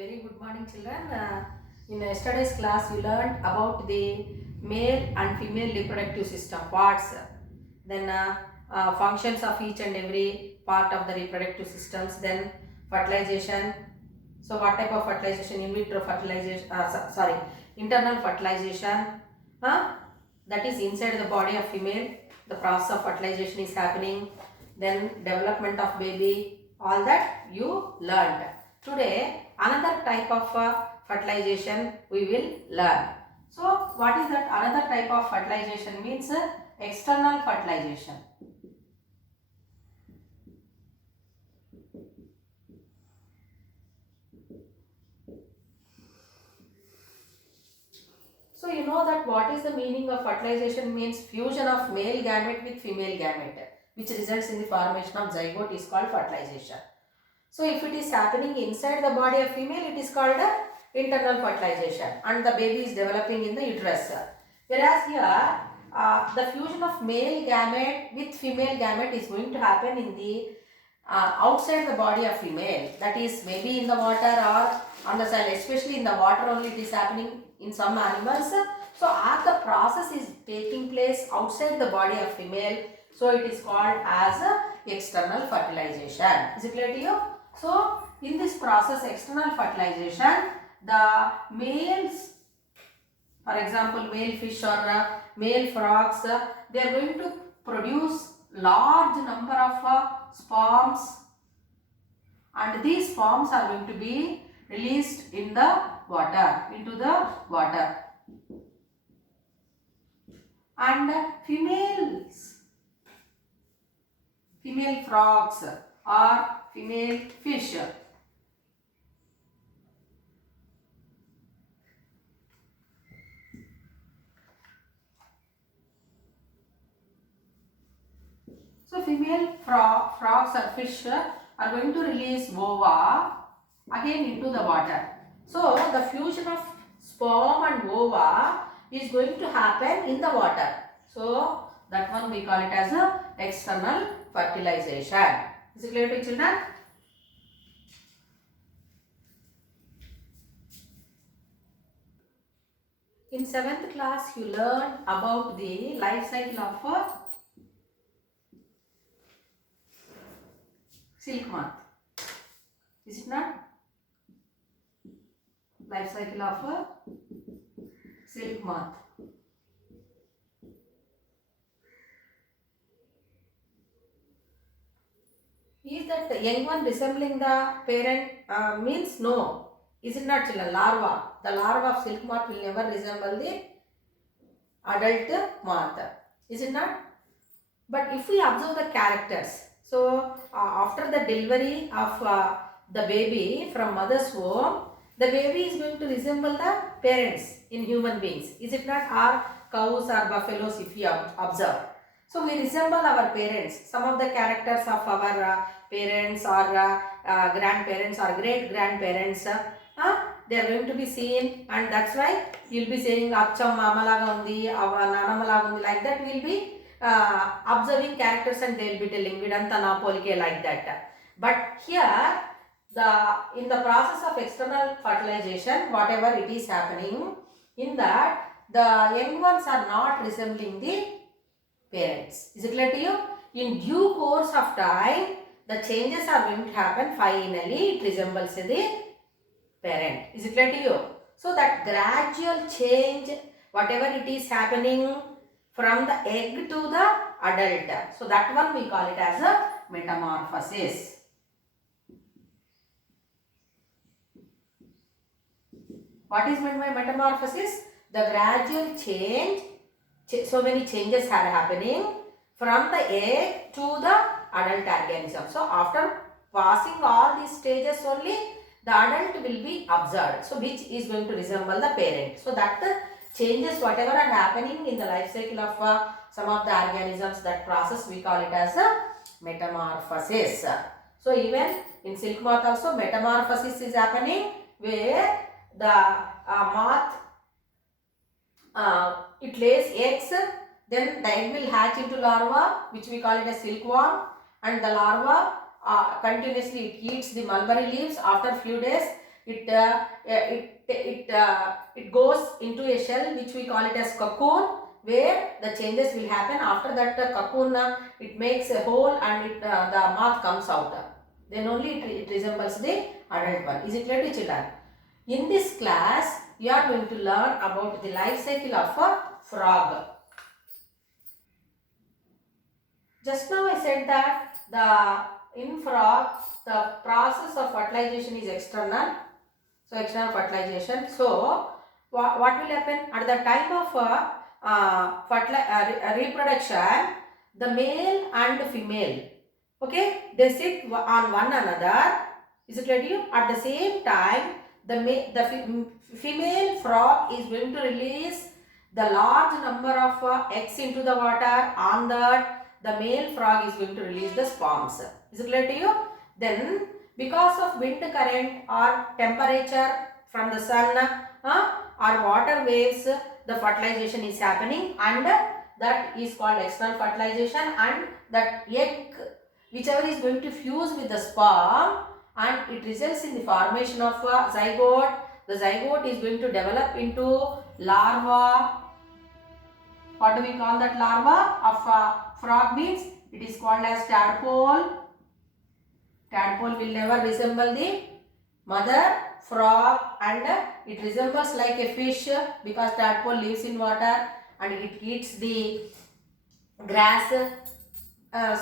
Very good morning, children. In yesterday's class, you learned about the male and female reproductive system parts, then functions of each and every part of the reproductive systems, then fertilization. So, what type of fertilization? In vitro fertilization, internal fertilization, that is inside the body of female. The process of fertilization is happening. Then development of baby, all that you learned. Today, another type of fertilization we will learn. So, what is that another type of fertilization? Means external fertilization. So, you know that what is the meaning of fertilization? Means fusion of male gamete with female gamete, which results in the formation of zygote, is called fertilization. So, if it is happening inside the body of female, it is called internal fertilization, and the baby is developing in the uterus. Whereas here, the fusion of male gamete with female gamete is going to happen in the outside the body of female, that is maybe in the water or on the soil. Especially in the water only it is happening in some animals. So, as the process is taking place outside the body of female, so it is called as external fertilization. Is it clear to you? So, in this process, external fertilization, the males, for example, male fish or male frogs, they are going to produce large number of sperms, and these sperms are going to be released in the water, into the water. And female frogs or female fish, so female frogs or fish are going to release ova again into the water. So the fusion of sperm and ova is going to happen in the water. So that one we call it as a external fertilization. Is it clear to children? In 7th class, you learned about the life cycle of a silk moth. Is it not? Life cycle of a silk moth. Is that the young one resembling the parent? Means no. Is it not, children? Larva. The larva of silk moth will never resemble the adult moth. Is it not? But if we observe the characters, so after the delivery of the baby from mother's womb, the baby is going to resemble the parents in human beings. Is it not? Or cows or buffaloes, if you observe. So we resemble our parents. Some of the characters of our parents or grandparents or great grandparents, they are going to be seen, and that's why you will be saying acham mama laga undi, nanama laga undi, like that. We will be observing characters and they will be telling vidanta na polike, like that. But here, in the process of external fertilization, whatever it is happening, in that the young ones are not resembling the parents. Is it clear to you? In due course of time, the changes are going to happen. Finally, it resembles the parent. Is it clear to you? So that gradual change, whatever it is happening from the egg to the adult, so that one we call it as a metamorphosis. What is meant by metamorphosis? The gradual change, so many changes are happening from the egg to the adult organism. So after passing all these stages only, the adult will be observed. So which is going to resemble the parent. So that changes whatever are happening in the life cycle of some of the organisms, that process we call it as a metamorphosis. So even in silk moth also metamorphosis is happening, where the moth, it lays eggs, then the egg will hatch into larva, which we call it as silkworm, and the larva continuously it eats the mulberry leaves. After few days, it goes into a shell which we call it as cocoon, where the changes will happen. After that cocoon, it makes a hole and the moth comes out. Then only it resembles the adult one. Is it clear to children? In this class, you are going to learn about the life cycle of a frog. Just now I said that in frog, the process of fertilization is external. So external fertilization. So what will happen at the time of reproduction? The male and female, okay, they sit on one another. Is it clear to you? At the same time, the female frog is going to release the large number of eggs into the water. On that, the male frog is going to release the sperms. Is it clear to you? Then, because of wind current or temperature from the sun or water waves, the fertilization is happening, and that is called external fertilization. And that egg, whichever is going to fuse with the sperm, and it results in the formation of a zygote. The zygote is going to develop into larva. What do we call that larva of a frog? Means it is called as tadpole. Tadpole will never resemble the mother frog, and it resembles like a fish because tadpole lives in water and it eats the grass,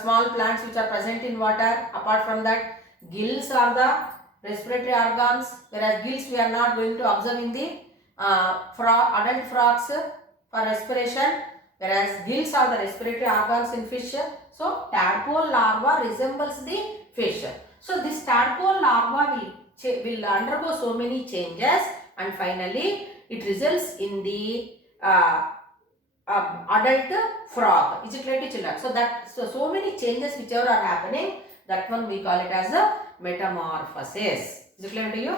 small plants which are present in water. Apart from that, gills are the respiratory organs, whereas gills we are not going to observe in the adult frogs for respiration, whereas gills are the respiratory organs in fish. So tadpole larva resembles the fish. So this tadpole larva will undergo so many changes, and finally it results in the adult frog. Is it clear to children? So many changes whichever are happening, that one we call it as a metamorphosis. Is it clear to you?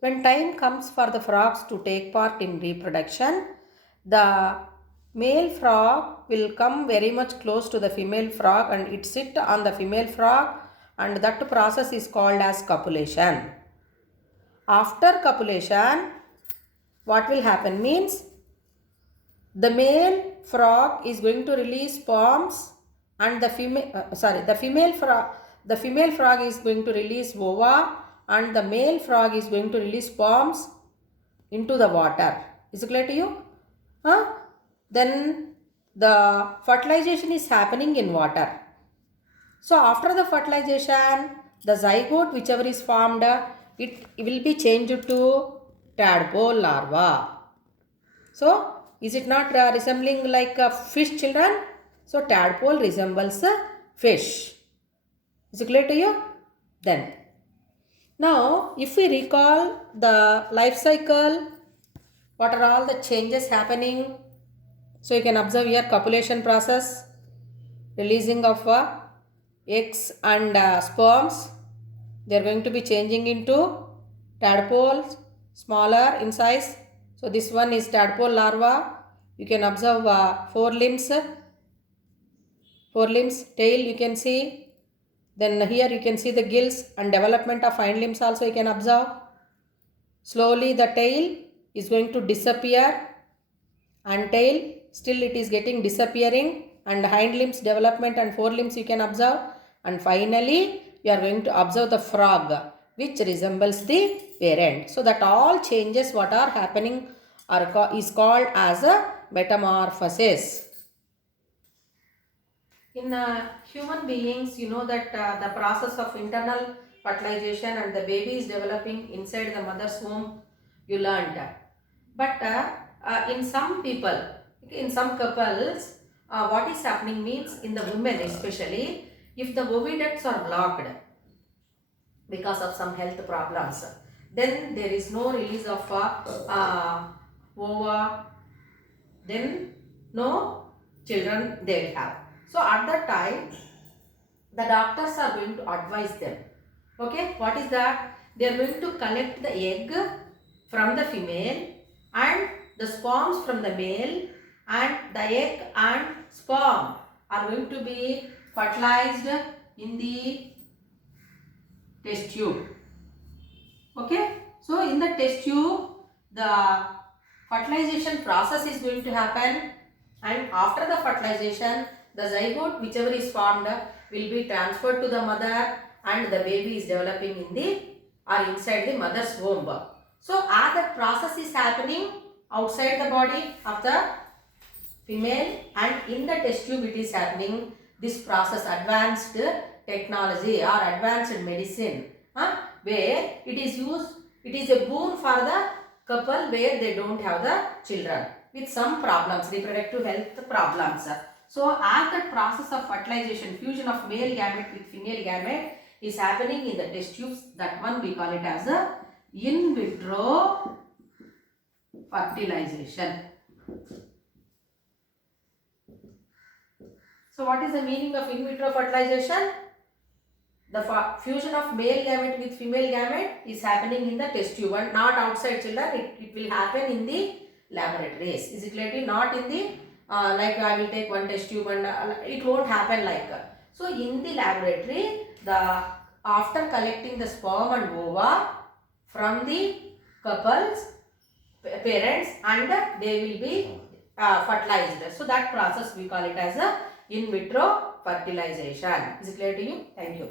When time comes for the frogs to take part in reproduction, the male frog will come very much close to the female frog and it sit on the female frog, and that process is called as copulation. After copulation, what will happen means the male frog is going to release sperms, and the female frog is going to release ova, and the male frog is going to release sperms into the water. Is it clear to you? Then the fertilization is happening in water. So after the fertilization, the zygote whichever is formed, it will be changed to tadpole larva. So is it not resembling like a fish, children? So tadpole resembles a fish. Is it clear to you? Then now if we recall the life cycle, what are all the changes happening? So you can observe here copulation process, releasing of eggs and sperms. They are going to be changing into tadpoles, smaller in size. So this one is tadpole larva. You can observe four limbs, tail you can see. Then here you can see the gills and development of hind limbs also you can observe. Slowly the tail is going to disappear, and tail still it is getting disappearing, and hind limbs development and forelimbs you can observe, and finally you are going to observe the frog which resembles the parent. So that all changes what are happening is called as a metamorphosis. In human beings, you know that the process of internal fertilization and the baby is developing inside the mother's womb, you learned. But in some people, in some couples, what is happening means in the women especially, if the oviducts are blocked because of some health problems, then there is no release of ova, then no children they will have. So at that time, the doctors are going to advise them. Okay, what is that? They are going to collect the egg from the female and the sperms from the male, and the egg and sperm are going to be fertilized in the test tube. Okay, so in the test tube, the fertilization process is going to happen, and after the fertilization, the zygote whichever is formed will be transferred to the mother, and the baby is developing in the or inside the mother's womb. So as that process is happening outside the body of the female, and in the test tube it is happening, this process, advanced technology or advanced medicine, where it is used, it is a boon for the couple where they don't have the children with some problems, reproductive health problems. So as that process of fertilization, fusion of male gamete with female gamete is happening in the test tubes, that one we call it as a in vitro fertilization. So what is the meaning of in vitro fertilization? The fusion of male gamete with female gamete is happening in the test tube and not outside children. It will happen in the laboratories. Is it clearly? Not in the like I will take one test tube and it won't happen like so in the laboratory, the after collecting the sperm and ova from the couples parents, and they will be fertilized. So that process we call it as a in vitro fertilization. Is it clear to you? Thank you.